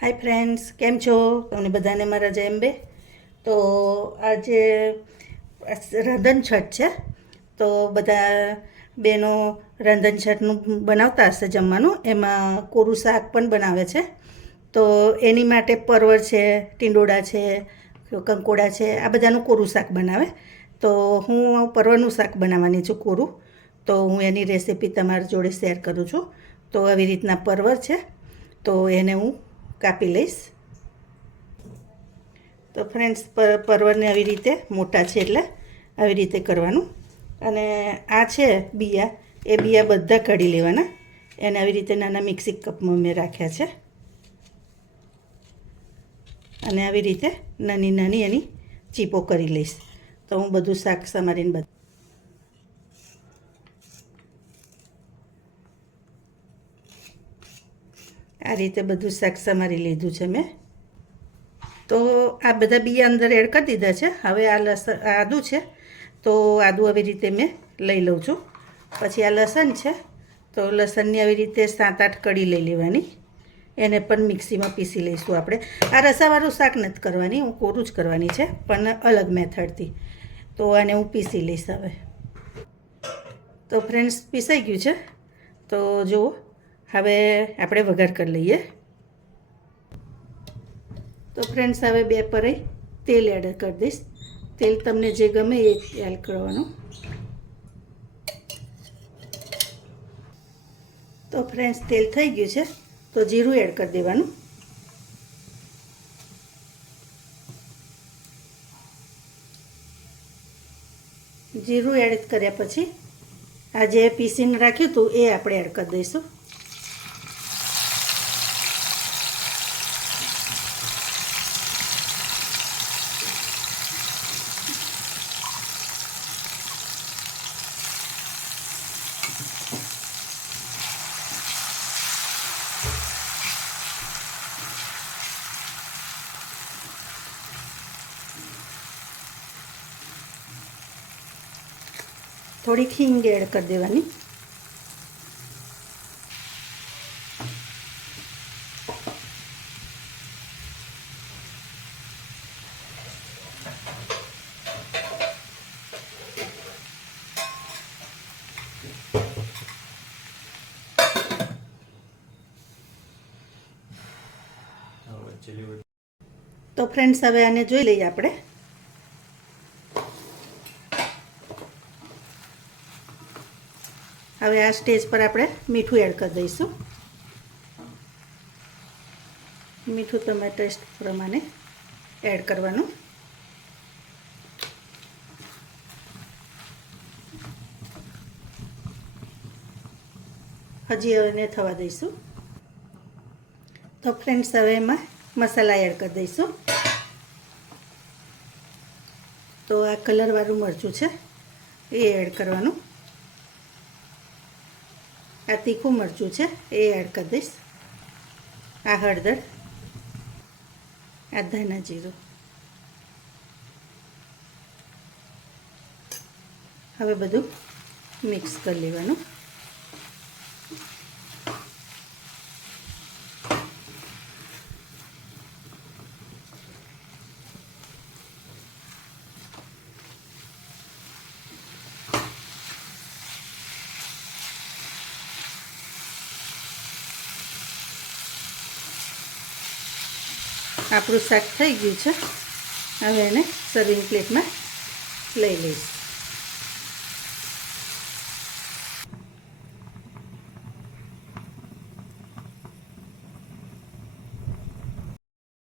Hi friends કેમ છો? તમને બધાને મારા જય અંબે તો આજે રંધન છઠ છે. તો બધા બહેનો રંધન છઠનું બનાવતા હશે જમવાનું. એમાં કોરું શાક પણ બનાવે છે. તો એની માટે પરવળ છે, ટીંડોળા છે, કંકોડા છે, આ બધાનું કોરું શાક બનાવે. તો હું પરવરનું શાક બનાવવાની છું કોરું. તો હું એની રેસીપી તમારી જોડે શેર કરું છું. તો આવી રીતના પરવળ છે. તો એને હું કાપી લઈશ. તો ફ્રેન્ડ્સ પરવરને આવી રીતે, મોટા છે એટલે આવી રીતે કરવાનું. અને આ છે બિયા. એ બિયા બધા કાઢી લેવાના. એને આવી રીતે નાના મિક્સી કપમાં મેં રાખ્યા છે. અને આવી રીતે નાની નાની એની ચીપો કરી લઈશ. તો હું બધું શાક સમારીને બધ આ રીતે બધું શાક સમારી લીધું છે મેં. તો આ બધા બીજા અંદર એડ કરી દીધા છે. હવે આ લસણ આદું છે. તો આદું આવી રીતે મેં લઈ લઉં છું. પછી આ લસણ છે. તો લસણની આવી રીતે સાત આઠ કડી લઈ લેવાની. એને પણ મિક્સીમાં પીસી લઈશું આપણે. આ રસાવાળું શાક નથી કરવાની, હું કોરું જ કરવાની છે, પણ અલગ મેથડથી. તો આને હું પીસી લઈશ હવે. તો ફ્રેન્ડ્સ, પીસાઈ ગયું છે. તો જુઓ. હવે આપણે વઘાર કરી લઈએ. તો ફ્રેન્ડ્સ હવે બે પરઈ તેલ એડ કરી દઈશ. તેલ તમને જે ગમે એ એડ કરવાનું. તો ફ્રેન્ડ્સ તેલ થઈ ગયું છે. તો જીરું એડ કરી દેવાનું. જીરું એડ કર્યા પછી આ જે પીસીને રાખ્યું હતું એ આપણે એડ કરી દઈશું. થોડીક હિંગ એડ કરી દેવાની. તો ફ્રેન્ડ્સ હવે આને જોઈ લઈએ આપણે. હવે આ સ્ટેજ પર આપણે મીઠું એડ કરી દઈશું. મીઠું તમે ટેસ્ટ પ્રમાણે એડ કરવાનું. હજી હવે થવા દઈશું. તો ફ્રેન્ડ્સ હવે એમાં મસાલા એડ કરી દઈશું. તો આ કલરવાળું મરચું છે, એ એડ કરવાનું. આ તીખું મરચું છે, એ એડ કરી દઈશ. આ હળદર, આ ધાના જીરું. હવે બધું મિક્સ કરી લેવાનું. આપણું શાક થઈ ગયું છે. હવે એને સર્વિંગ પ્લેટમાં લઈ લઈશ.